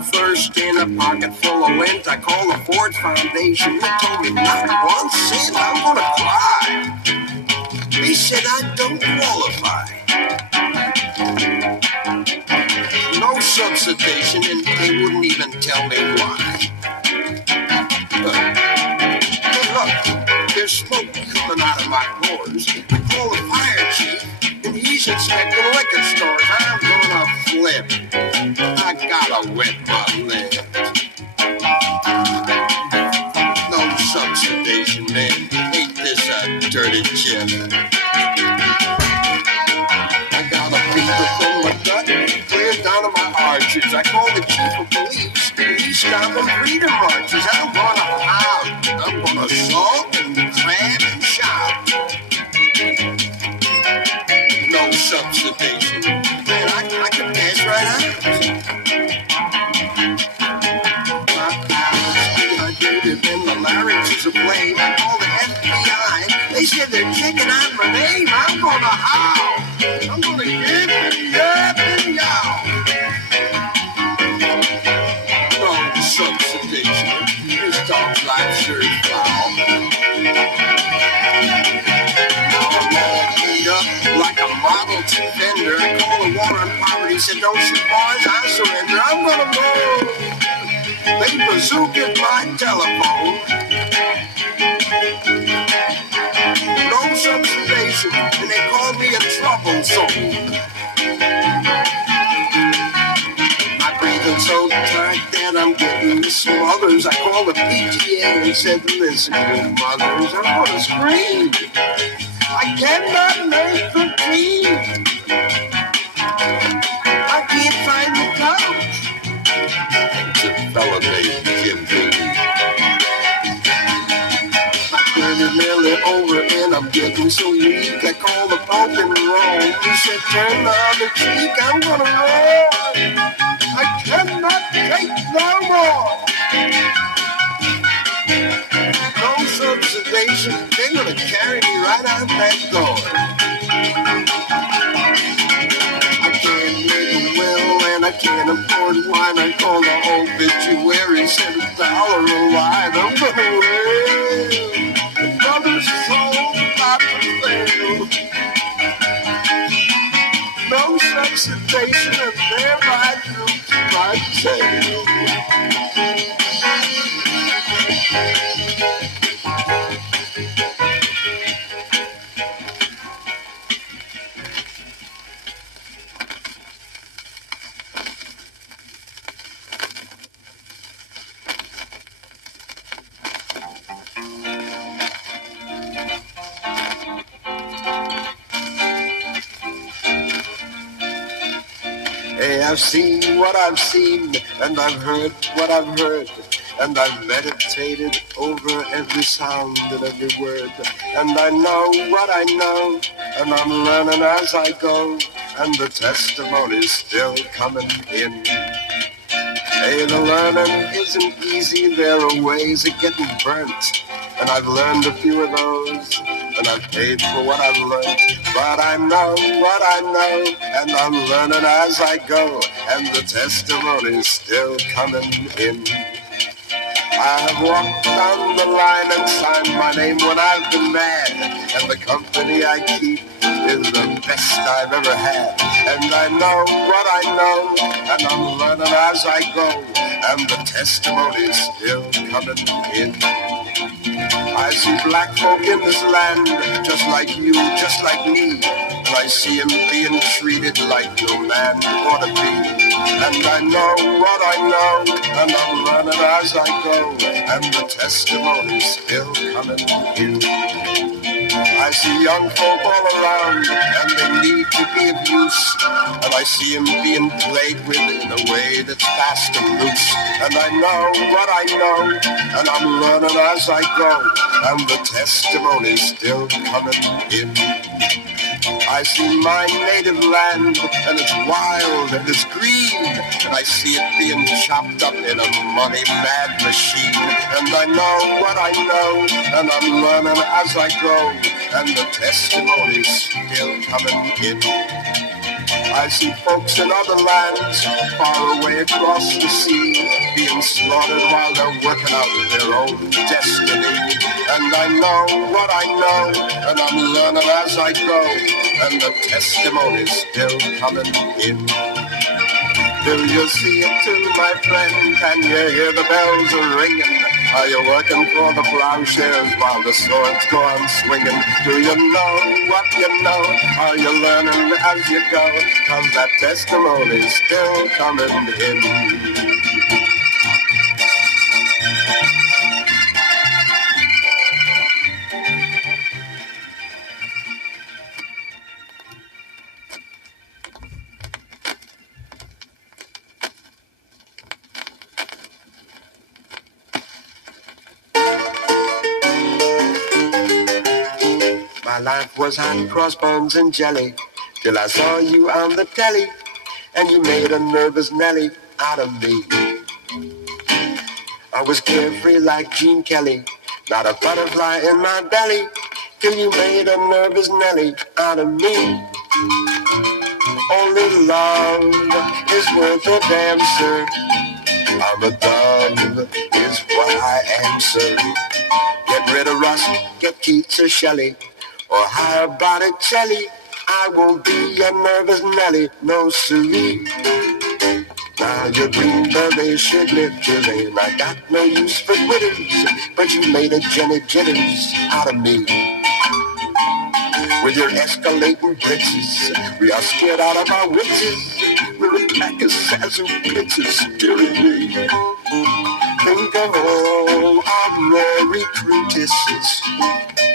the first in a pocket full of lint. I called the Ford Foundation. They told me not 1 cent. I'm gonna cry. They said I don't qualify. No subsidation, and they wouldn't even tell me why. But look, there's smoke coming out of my pores. I call the fire chief, and he's inspecting liquor stores. I'm gonna flip. I gotta wet my lip. No subsidation, man. Ain't this a dirty chip? I got a fever from my gut, clear down to my arches. I call the chief of police, and he's stopping freedom marches. I'm gonna howl, I'm gonna sulk and crab and shout. No subsidation, man, I can pass right out. My pals dehydrated and the larynx is aflame. I call the FBI, they said they're checking out my name. I'm gonna howl, I'm gonna yip and yap and yow. No subsidation, this dog's life sure is foul. Now I'm all cleaned up like a Model T vendor. I call the war on poverty, said don't shoot boys, I surrender. I'm gonna move. They bazookaed my telephone. No subsidation, and they called me a trouble zone. My breathing so tight that I'm getting smothers. I called the PTA and said, listen, you mothers, I'm gonna scream. I cannot make the team. I can't find the couch. It's a fella named Jim Beam. I'm nearly over and I'm getting so weak. I call the Pope in Rome. He said, turn the other cheek, I'm gonna roll. I cannot take no more. No subsidation, they're gonna carry me right out that door. I can't make a will and I can't afford wine. I call the obituary, said $1 a line. I'm gonna wail. Another soul not to fail. No subsidation and thereby drooped my tail. Hey, I've seen what I've seen, and I've heard what I've heard, and I've meditated over every sound and every word, and I know what I know, and I'm learning as I go, and the testimony's still coming in. Hey, the learning isn't easy, there are ways of getting burnt, and I've learned a few of those, and I've paid for what I've learned, but I know what I know, and I'm learning as I go, and the testimony's still coming in. I have walked down the line and signed my name when I've been mad, and the company I keep is the best I've ever had. And I know what I know, and I'm learning as I go, and the testimony's still coming in. I see black folk in this land, just like you, just like me, and I see him being treated like no man ought to be. And I know what I know, and I'm learning as I go, and the testimony's still coming in. I see young folk all around, and they need to be of use, and I see them being played with in a way that's fast and loose. And I know what I know, and I'm learning as I go, and the testimony's still coming in. I see my native land, and it's wild and it's green, and I see it being chopped up in a money-mad machine. And I know what I know, and I'm learning as I go, and the testimony's still coming in. I see folks in other lands, far away across the sea, being slaughtered while they're working out their own destiny. And I know what I know, and I'm learning as I go, and the testimony's still coming in. Do you see it too, my friend? Can you hear the bells ringing? Are you working for the plowshares while the swords go on swinging? Do you know what you know? Are you learning as you go? 'Cause that testimony's still coming in. My life was hot crossbones and jelly, till I saw you on the telly, and you made a nervous Nellie out of me. I was carefree like Gene Kelly, not a butterfly in my belly, till you made a nervous Nellie out of me. Only love is worth a damn, sir. I'm a dove is what I answer. Get rid of Rust, get Keats or Shelley, or hire Botticelli. I won't be a nervous Nellie, no siree. Now your green beret should lift your name. I got no use for quitters, but you made a Jenny Jitters out of me. With your escalating blitzes, we are scared out of our wits. We're a pack of Sazu blitzes scaring me. Think of all our recruitists,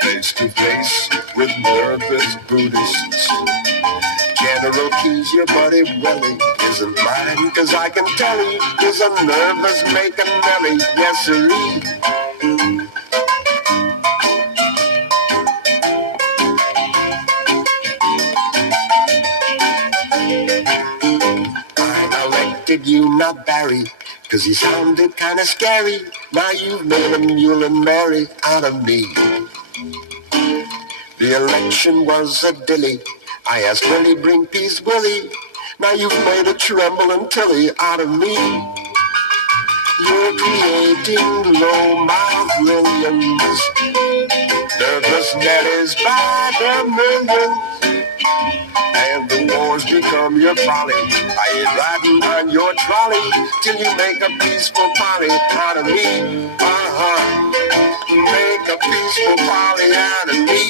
face to face with nervous Buddhists. General Keys, your buddy Welly, isn't mine, 'cause I can tell he is a nervous making Nelly, yes sirree. I elected you, not Barry, 'cause he sounded kinda scary. Now you've made a mule and Mary out of me. The election was a dilly. I asked Willie, bring peace, Willie. Now you've made a tremble and Tilly out of me. You're creating low-mouth millions, nervous Nellies by the millions, and the wars become your folly. I ain't riding on your trolley till you make a peaceful Polly out of me. Make a peaceful Polly out of me.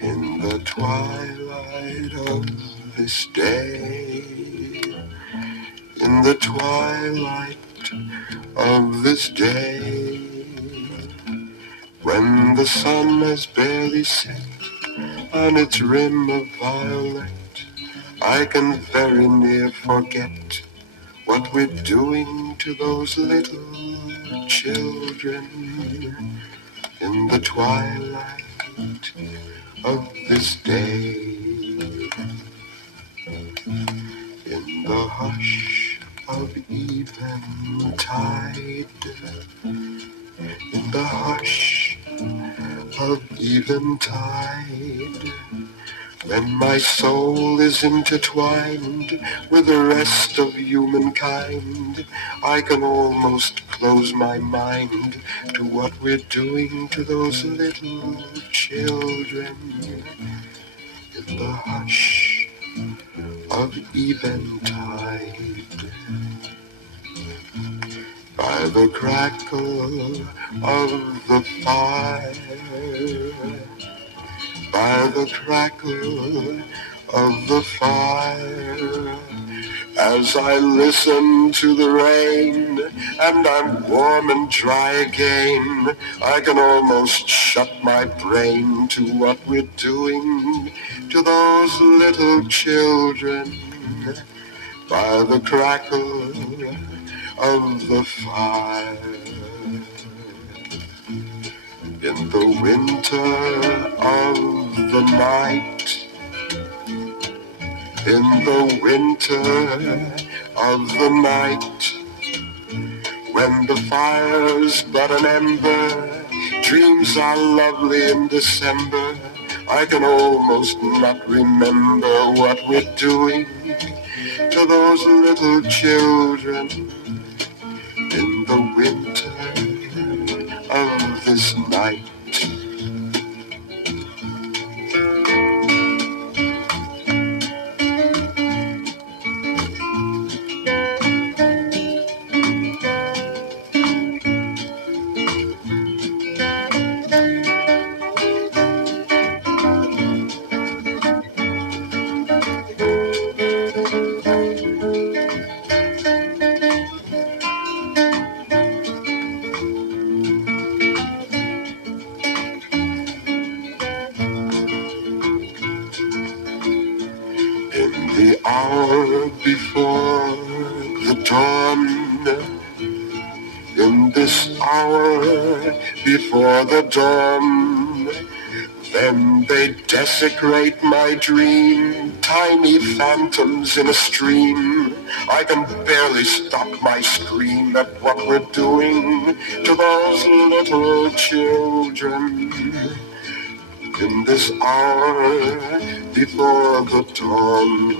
In the twilight of this day, in the twilight of this day, when the sun has barely set on its rim of violet, I can very near forget what we're doing to those little children. In the twilight of this day, in the hush of eventide, in the hush of eventide, when my soul is intertwined with the rest of humankind, I can almost close my mind to what we're doing to those little children. In the hush of eventide, by the crackle of the fire, by the crackle of the fire, as I listen to the rain and I'm warm and dry again, I can almost shut my brain to what we're doing to those little children. By the crackle of the fire, In the winter of the night, in the winter of the night, when the fire's but an ember, dreams are lovely in December. I can almost not remember what we're doing to those little children in the winter of this night. The hour before the dawn, in this hour before the dawn, then they desecrate my dream, tiny phantoms in a stream. I can barely stop my scream at what we're doing to those little children. In this hour before the dawn,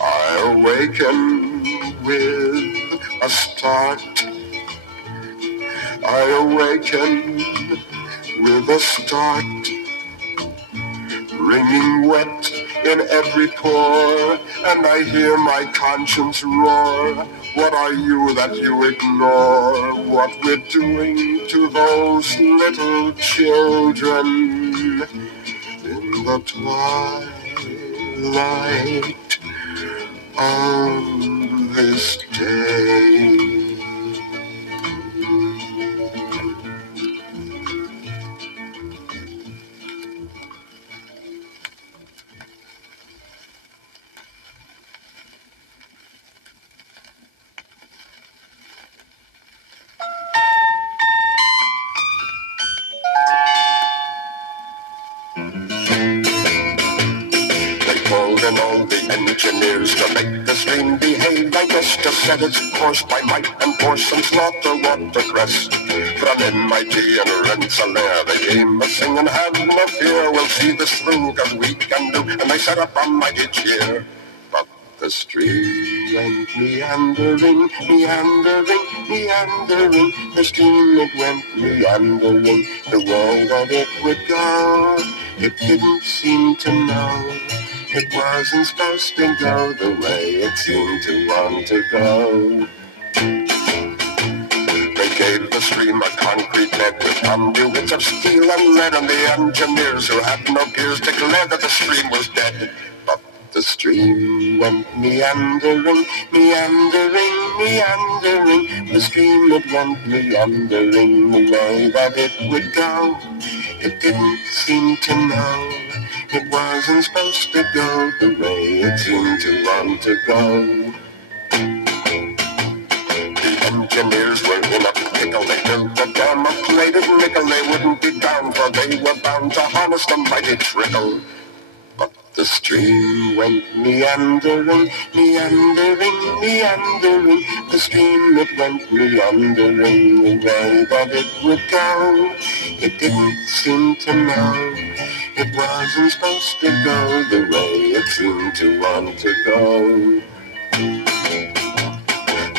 I awaken with a start. I awaken with a start, wringing wet in every pore, and I hear my conscience roar. What are you that you ignore? What we're doing to those little children in the twilight of this day. And all the engineers to make the stream behave, I guess, to set its course by might and force and slaughter watercress. From MIT and Rensselaer they came a-singing, have no fear, we'll see this through, 'cause we can do, and they set up a mighty cheer. But the stream went meandering, meandering, meandering, the stream it went meandering, the way that it would go, it didn't seem to know. It wasn't supposed to go the way it seemed to want to go. They gave the stream a concrete bed with conduits of steel and lead, and the engineers who had no peers declared that the stream was dead. But the stream went meandering, meandering, meandering. The stream it went meandering the way that it would go. It didn't seem to know. It wasn't supposed to go the way it seemed to want to go. The engineers were in a pickle. They built a dam of plated nickel. They wouldn't be down, for they were bound to harness the mighty trickle. But the stream went meandering, meandering, meandering. The stream it went meandering the way that it would go. It didn't seem to know. It wasn't supposed to go the way it seemed to want to go.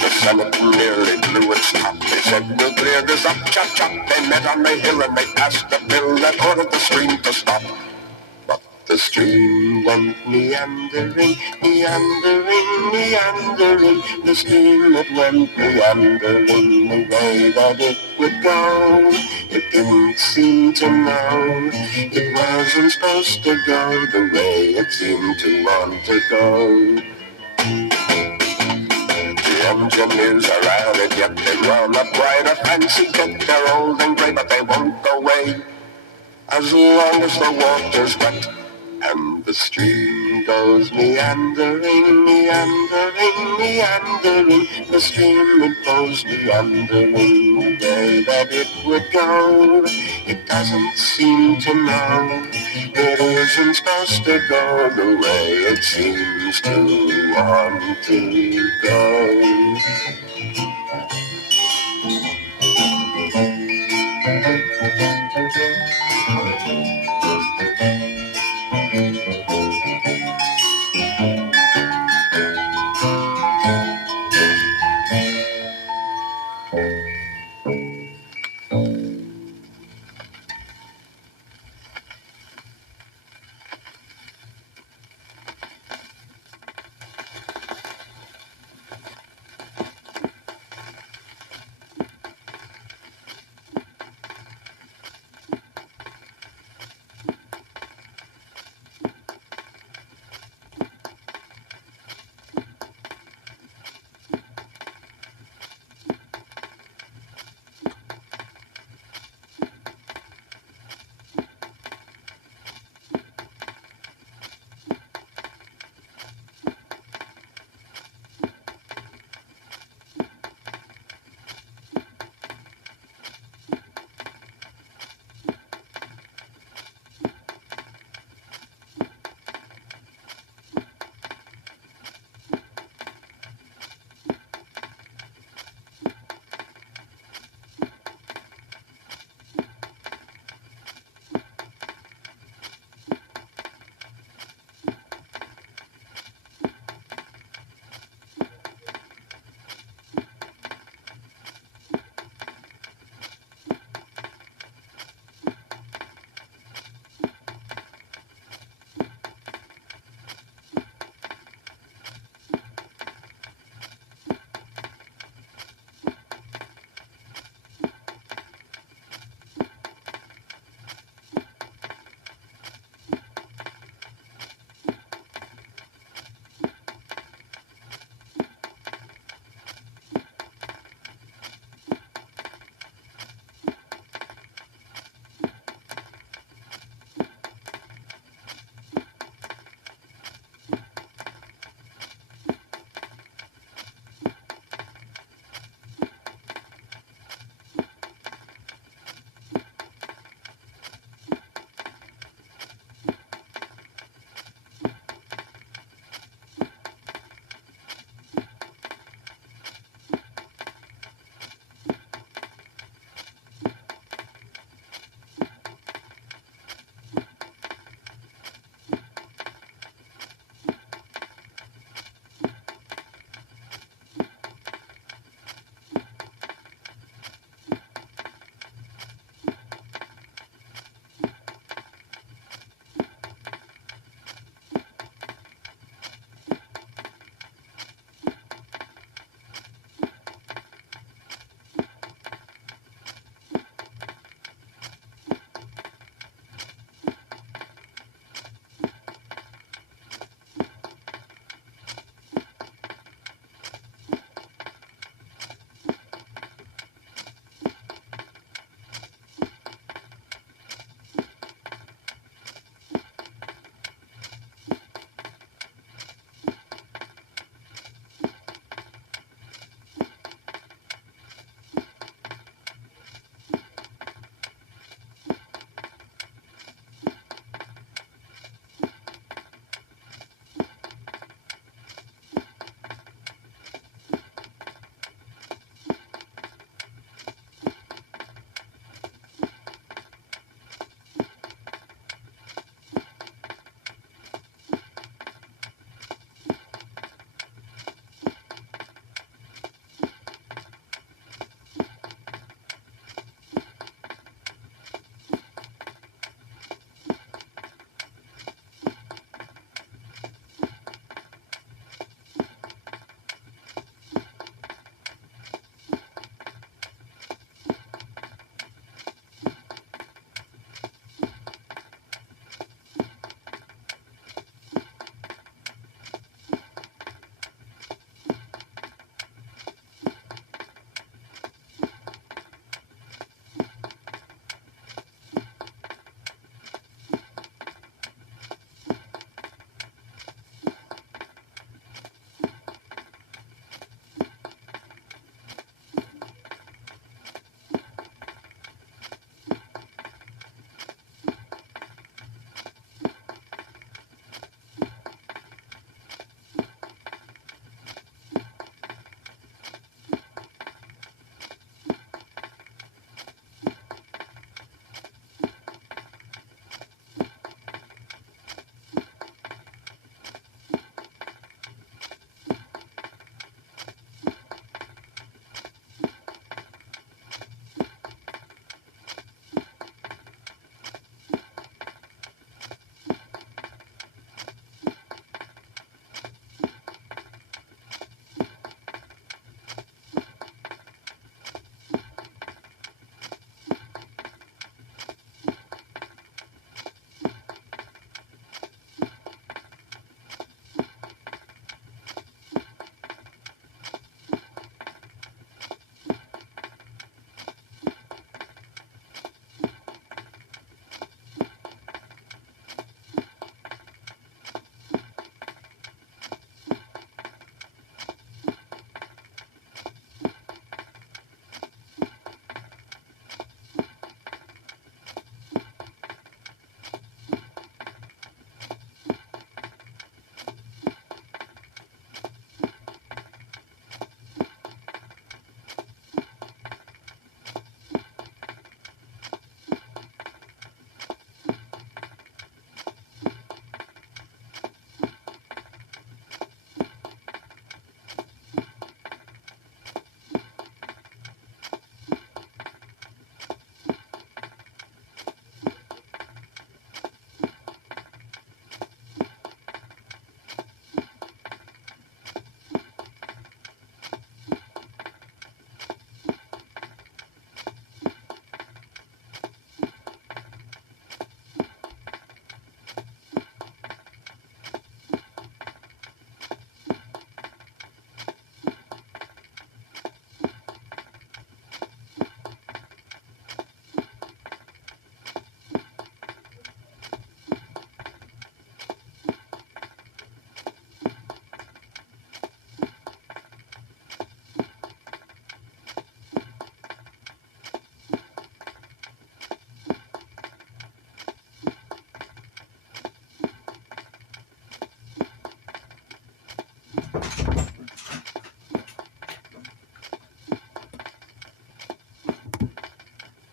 The Senate nearly blew its top. They said, we'll clear this up, chop, chop. They met on the hill and they passed a bill that ordered the stream to stop. But the stream went meandering, meandering, meandering. The stream it went meandering the way that it would go. It didn't seem to know. It wasn't supposed to go the way it seemed to want to go. The engineers are at it yet. They run up right a fancy jet. They're old and grey, but they won't go away as long as the water's wet. And the stream stream goes meandering, meandering, meandering. The stream it goes meandering the way that it would go. It doesn't seem to know. It isn't supposed to go the way it seems to want to go.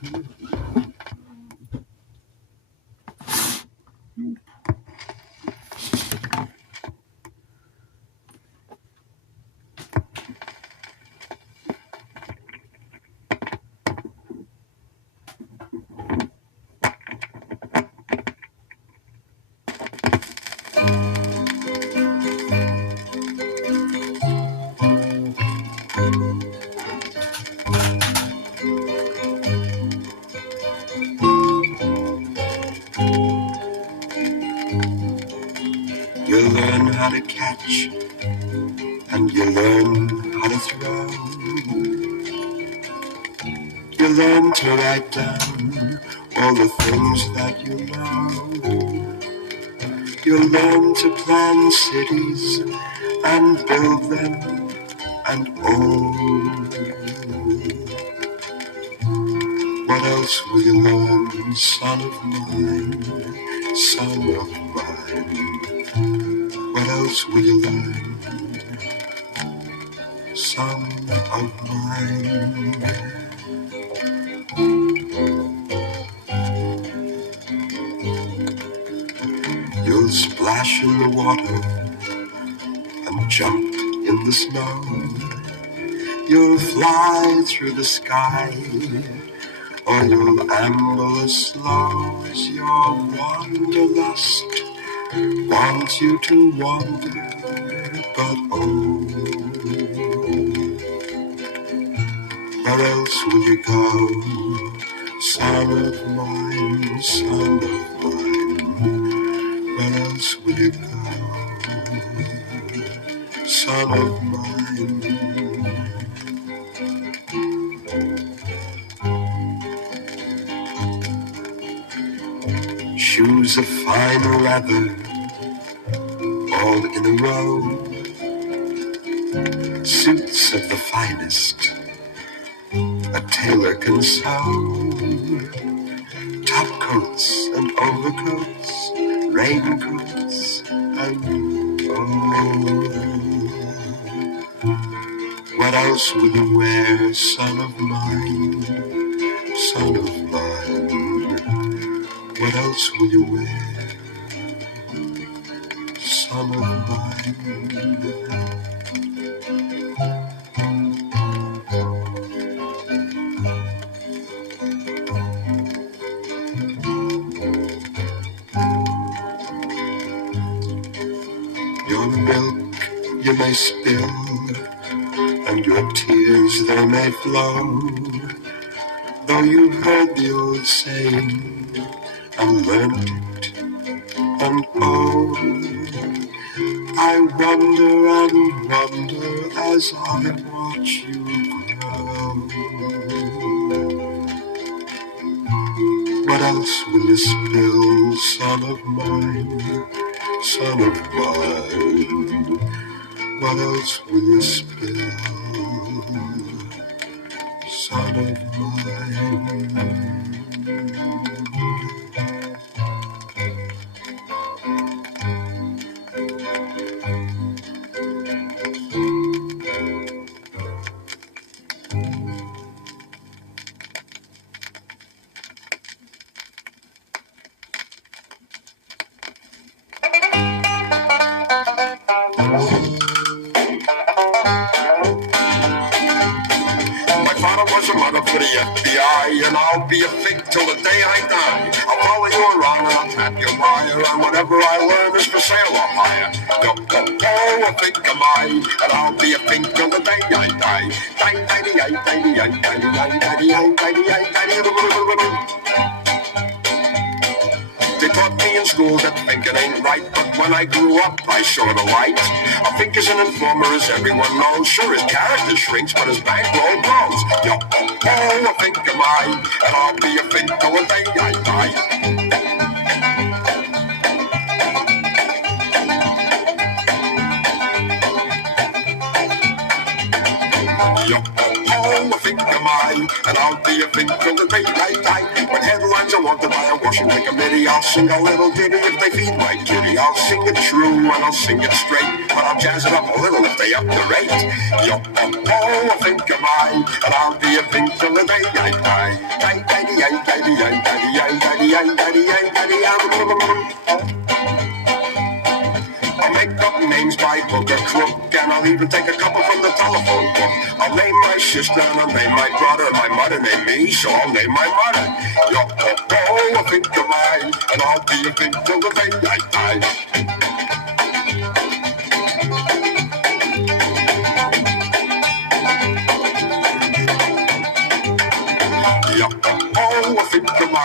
You learn how to catch and you learn how to throw. You learn to write down all the things that you know. You learn to plan cities and build them and what else will you learn, son of mine, son of mine? What else will you learn, son of mine? You'll splash in the water and jump in the snow. You'll fly through the sky, or you'll amble as slow as your wanderlust wants you to wander. But oh, where else will you go, son of mine, son of mine? Where else will you go, son of mine? Shoes of fine leather, all in a row. Suits of the finest, a tailor can sew. Top coats and overcoats, raincoats and what else will you wear, son of mine, son of mine? What else will you wear, son of mine? Your milk you may spill, and your tears they may flow, though you've heard the old saying and learned it, and oh, I wonder and wonder as I watch you grow. What else will you spill, son of mine, son of mine? What else will you spill, son of mine? For the FBI, and I'll be a Fink till the day I die. I'll follow you around and I'll trap your wire, and whatever I learn is for sale or hire. Go, go, go, a Fink am I, and I'll be a Fink till the day I die. They taught me in school that thinking ain't right, but when I grew up, I saw the light. A Fink is an informer, as everyone knows. Sure, his character shrinks, but his bankroll grows. Yo, oh, a Fink am I, and I'll be a Fink till the day I die. Yo, oh, a Fink am I, and I'll be a Fink till the day I die. When headlines are wanted by a Washington committee, I'll sing a little ditty if they feed my kitty. I'll sing it true and I'll sing it straight, but I'll jazz it up a little if they up the rate. Yo, oh, a Fink am I, and I'll be a Fink till the day I die. I'll make up names by hook or crook, and I'll even take a couple from the telephone book. I'll name my sister and I'll name my brother. My mother named me, so I'll name my mother. Yo, oh, a Fink am I, and I'll be a Fink till the day I die. Yeah, oh, a Fink am I,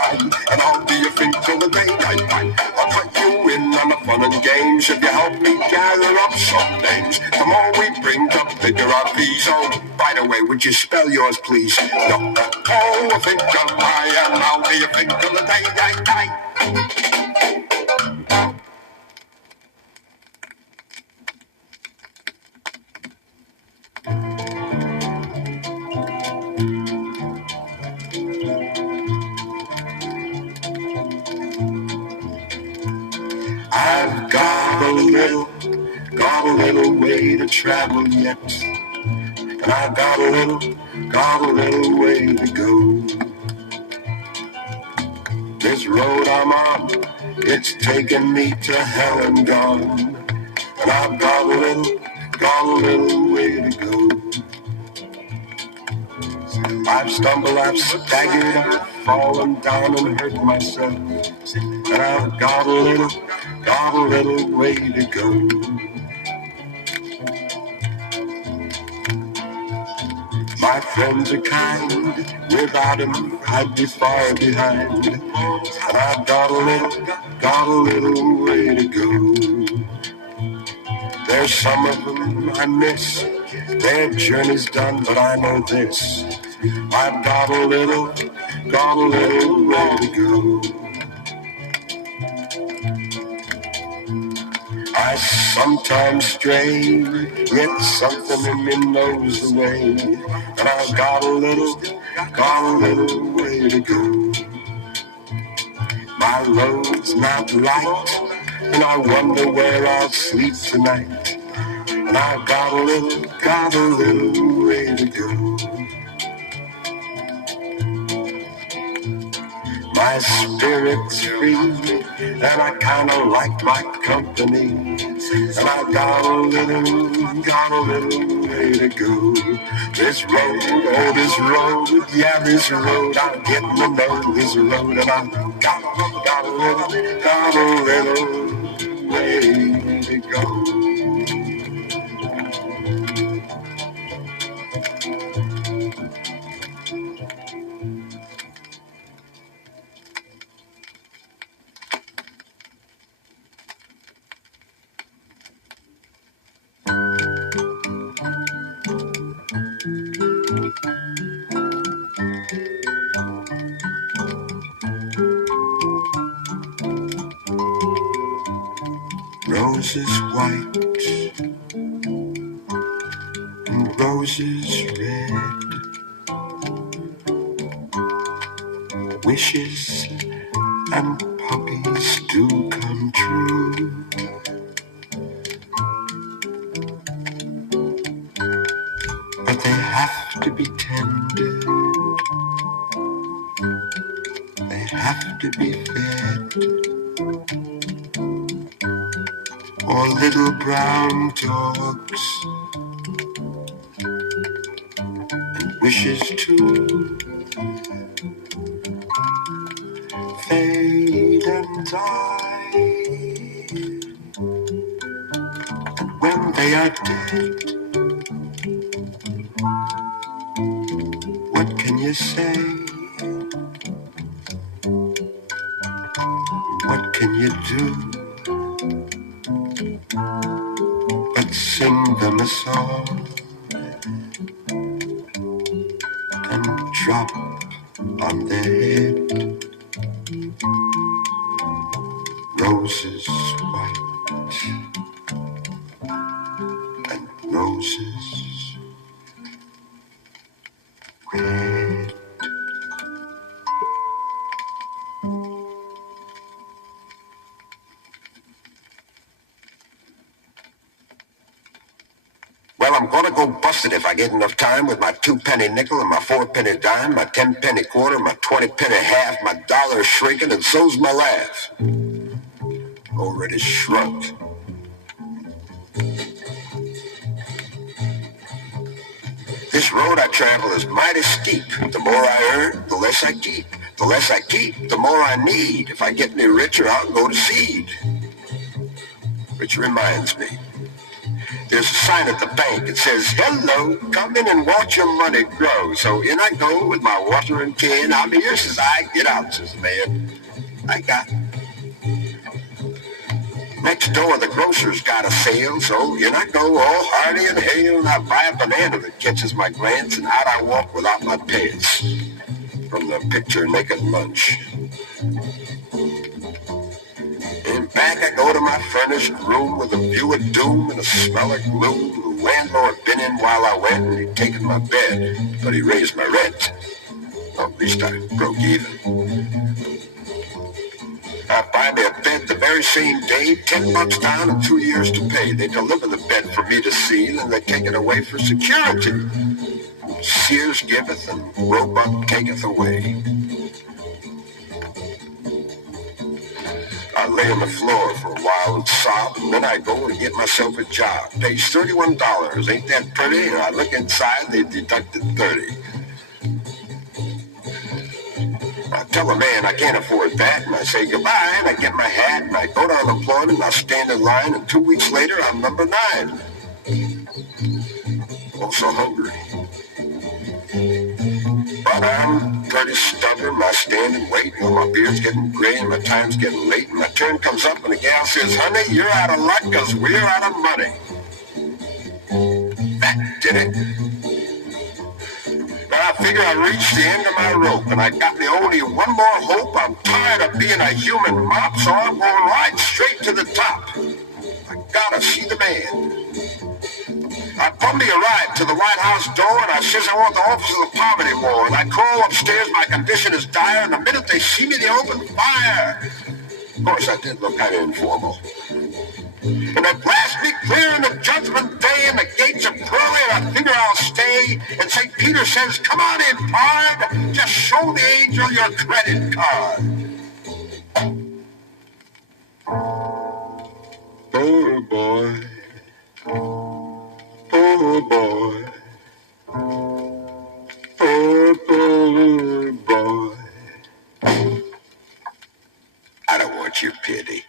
and I'll be a Fink till the day I die. I'll cut you in on the fun and games if you help me gather up some names. The more we bring, the bigger our fees. Oh, by the way, would you spell yours, please? No, oh, a Fink am I, and I'll be a Fink till the day I die. I've got a little way to travel yet, and I've got a little way to go. This road I'm on, it's taking me to hell and gone, and I've got a little way to go. I've stumbled, I've staggered, I've fallen down and hurt myself, and I've got a little way to go. My friends are kind, without them I'd be far behind, and I've got a little way to go. There's some of them I miss, their journey's done, but I know this, I've got a little way to go. I sometimes stray, yet something in me knows the way, and I've got a little way to go. My load's not light, and I wonder where I'll sleep tonight, and I've got a little way to go. My spirit's free, and I kinda like my company, and I've got a little way to go. This road, oh this road, yeah this road, I'm getting to know this road, and I've got a little way to go. Roses white and roses red, wishes and puppies do come true. But they have to be tended, they have to be fed, or little brown dogs and wishes too fade and die. And when they are dead, what can you say? What can you do? But sing them a song and drop on their head roses white and roses Well, I'm gonna go bust it if I get enough time with my 2-penny nickel and my 4-penny dime, my 10-penny quarter, my 20-penny half, my dollar shrinking, and so's my laugh. Already shrunk. This road I travel is mighty steep. The more I earn, the less I keep. The less I keep, the more I need. If I get any richer, I'll go to seed. Which reminds me, there's a sign at the bank. It says, "Hello, come in and watch your money grow." So in I go with my watering can. "I'm here," says I. "Get out," says the man. I got it. Next door, the grocer's got a sale, so in I go, all hearty and hale, and I buy a banana that catches my glance, and out I walk without my pants from the picture naked lunch. And back I go to my furnished room with a view of doom and a smell of gloom. The landlord been in while I went, and he'd taken my bed, but he raised my rent. Well, at least I broke even. I buy me a bed the very same day, $10 down and 2 years to pay. They deliver the bed for me to see, then they take it away for security. Sears giveth and Roebuck taketh away. I lay on the floor for a while and sob, and then I go and get myself a job. Pays $31. Ain't that pretty? And I look inside, they deducted 30. I tell the man I can't afford that, and I say goodbye, and I get my hat, and I go to unemployment, and I stand in line, and 2 weeks later, I'm number 9. Also hungry. But I'm pretty stubborn. I stand and wait, and my beard's getting gray, and my time's getting late, and my turn comes up, and the gal says, "Honey, you're out of luck, 'cause we're out of money." That did it. I figure I reached the end of my rope, and I got me only one more hope. I'm tired of being a human mop, so I'm going right straight to the top. I gotta see the man. I Bumby arrived to the White House door, and I says I want the office of the Poverty Ward. And I crawl upstairs, my condition is dire, and the minute they see me, they open fire. Of course, I did look kind of informal. And they blast me clear in the judgment day, and the gates are pearly, and I figure I'll stay. And St. Peter says, "Come on in, pard. Just show the angel your credit card." Oh, boy. Oh, boy. Oh, boy. I don't want your pity.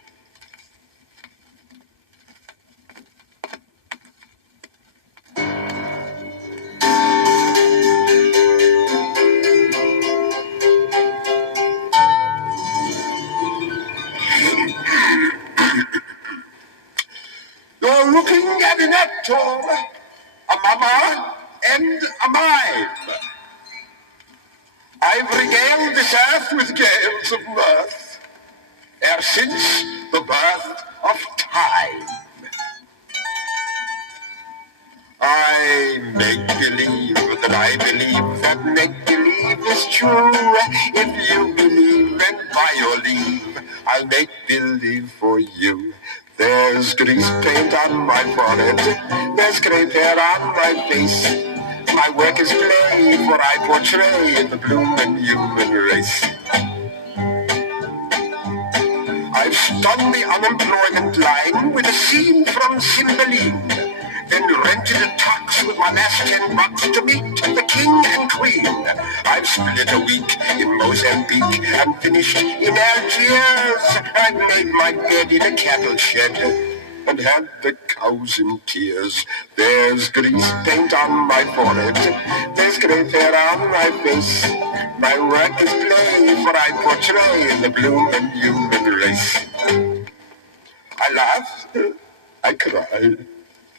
You're looking at an actor, a mama, and a mime. I've regaled this earth with gales of mirth e'er since the birth of time. I make believe that I believe that make-believe is true. If you believe, and by your leave, I'll make believe for you. There's grease paint on my forehead, there's gray hair on my face. My work is play, for I portray the blooming human race. I've stunned the unemployment line with a scene from Cymbeline, then rented a tux with my last $10 to meet the king and queen. I've split a week in Mozambique and finished in Algiers. I've made my bed in a cattle shed and had the cows in tears. There's grease paint on my forehead, there's gray hair on my face. My work is play, for I portray the blooming human race. I laugh, I cry,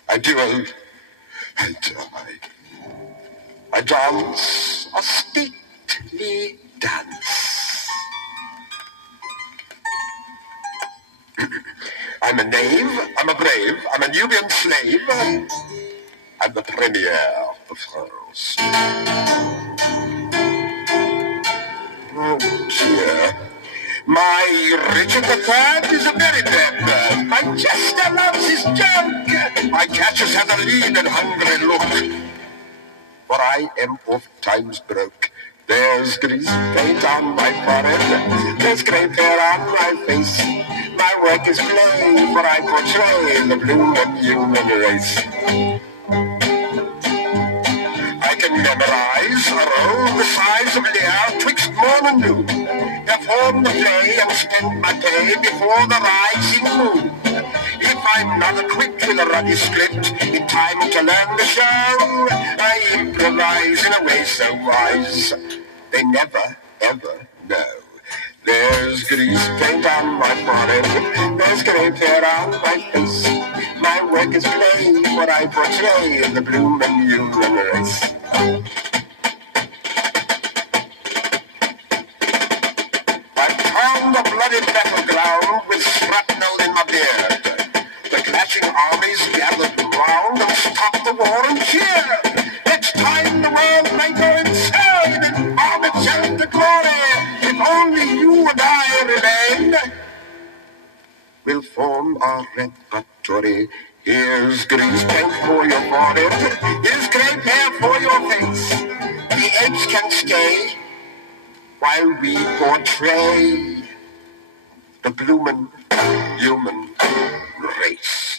I duel, I die. I dance a stately dance. I'm a knave, I'm a brave, I'm a Nubian slave. I'm the Premier of France. My Richard III is a very bad man. My Chester loves his junk. My Cassius has a lean and hungry look. For I am oft times broke. There's grease paint on my forehead. There's gray hair on my face. My work is plain, for I portray the blue and human race. I can memorize a role the size of Lear twixt morn and noon. Perform the play and spend my day before the rising moon. If I'm not equipped with a ruddy script in time to learn the show, I improvise in a way so wise they never, ever know. There's grease paint on my forehead, there's gray hair on my face. My work is plain, what I portray in the bloom and human race. I've found the bloody battleground with shrapnel in my beard. The clashing armies gathered round and stopped the war and cheer. It's time the world may go insane and bomb itself to glory. If only you and I remain, we'll form our repertory. Here's grease paint for your forehead, here's gray hair for your face. The apes can stay while we portray the bloomin' human race.